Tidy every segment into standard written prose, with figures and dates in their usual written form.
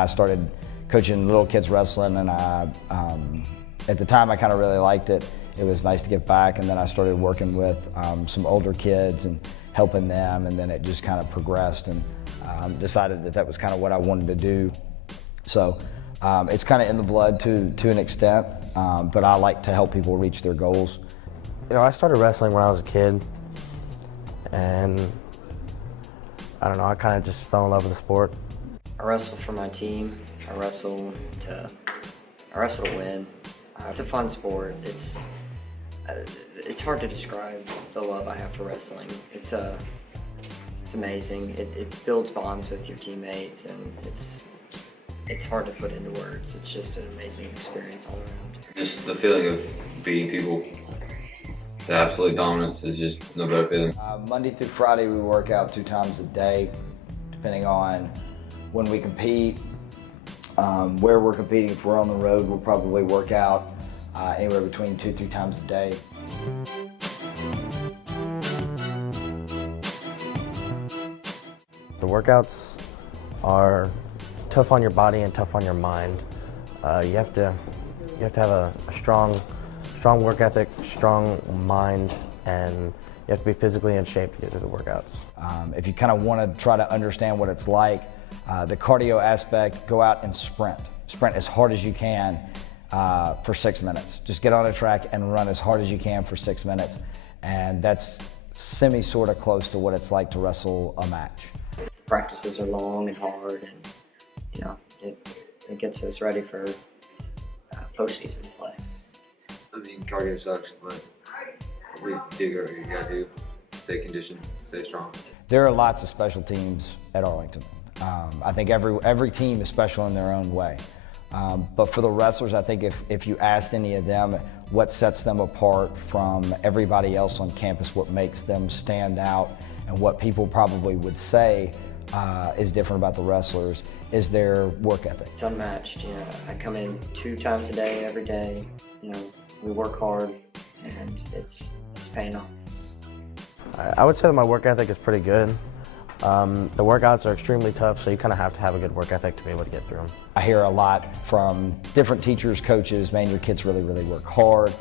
I started coaching little kids wrestling, and at the time I kind of really liked it. It was nice to get back, and then I started working with some older kids and helping them, and then it just kind of progressed, and decided that that was kind of what I wanted to do. So it's kind of in the blood to an extent, but I like to help people reach their goals. You know, I started wrestling when I was a kid, and I don't know, I kind of just fell in love with the sport. I wrestle for my team. I wrestle to win. It's a fun sport. It's hard to describe the love I have for wrestling. It's amazing. It builds bonds with your teammates, and it's hard to put into words. It's just an amazing experience all around. Just the feeling of beating people, the absolute dominance is just no better feeling. Monday through Friday we work out 2 times a day, depending on when we compete, where we're competing. If we're on the road, we'll probably work out anywhere between 2-3 times a day. The workouts are tough on your body and tough on your mind. You have to have a strong work ethic, strong mind, and you have to be physically in shape to get through the workouts. If you kind of want to try to understand what it's like, the cardio aspect, go out and sprint. Sprint as hard as you can for 6 minutes. Just get on a track and run as hard as you can for 6 minutes. And that's sort of close to what it's like to wrestle a match. Practices are long and hard, and you know, it gets us ready for postseason play. I mean, cardio sucks, but we do what you gotta do. Stay conditioned, stay strong. There are lots of special teams at Arlington. I think every team is special in their own way. But for the wrestlers, I think if you asked any of them what sets them apart from everybody else on campus, what makes them stand out, and what people probably would say is different about the wrestlers, is their work ethic. It's unmatched. You know, I come in 2 times a day, every day. You know, we work hard, and it's paying off. I would say that my work ethic is pretty good. The workouts are extremely tough, so you kind of have to have a good work ethic to be able to get through them. I hear a lot from different teachers, coaches, man, your kids really, really work hard.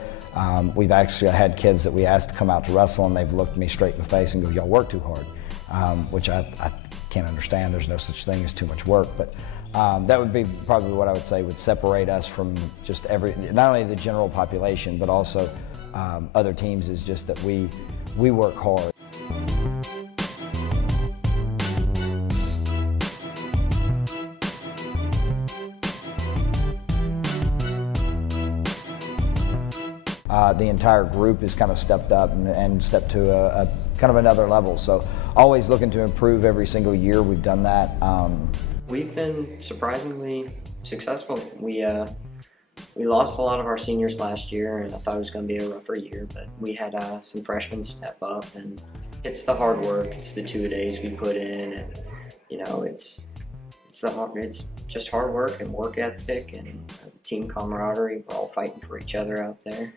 We've actually had kids that we asked to come out to wrestle, and they've looked me straight in the face and go, y'all work too hard, which I can't understand. There's no such thing as too much work, but that would be probably what I would say would separate us from just not only the general population, but also other teams, is just that we work hard. The entire group has kind of stepped up and stepped to a kind of another level. So always looking to improve every single year. We've done that. We've been surprisingly successful. We lost a lot of our seniors last year, and I thought it was going to be a rougher year, but we had some freshmen step up, and it's the hard work, it's the 2-a-days we put in, and you know, it's just hard work and work ethic and team camaraderie. We're all fighting for each other out there.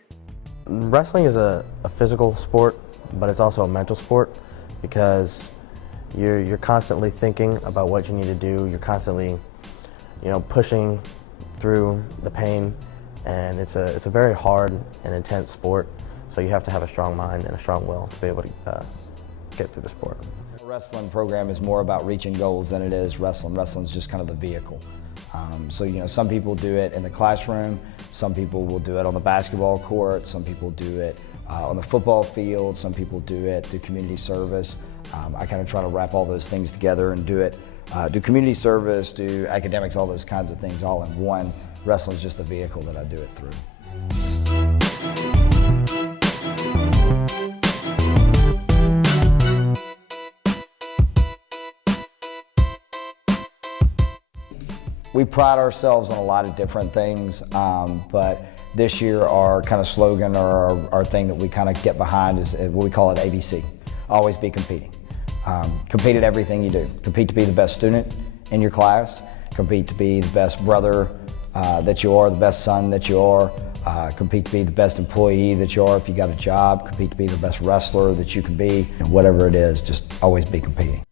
Wrestling is a physical sport, but it's also a mental sport, because you're constantly thinking about what you need to do. You're constantly, you know, pushing through the pain, and it's a very hard and intense sport. So you have to have a strong mind and a strong will to be able to get through the sport. The wrestling program is more about reaching goals than it is wrestling. Wrestling is just kind of the vehicle. So, you know, some people do it in the classroom, some people will do it on the basketball court, some people do it on the football field, some people do it through community service. I kind of try to wrap all those things together and do community service, do academics, all those kinds of things all in one. Wrestling is just the vehicle that I do it through. We pride ourselves on a lot of different things, but this year our kind of slogan, or our thing that we kind of get behind, is what we call it ABC. Always be competing. Compete at everything you do. Compete to be the best student in your class. Compete to be the best brother that you are, the best son that you are. Compete to be the best employee that you are if you got a job. Compete to be the best wrestler that you can be. And whatever it is, just always be competing.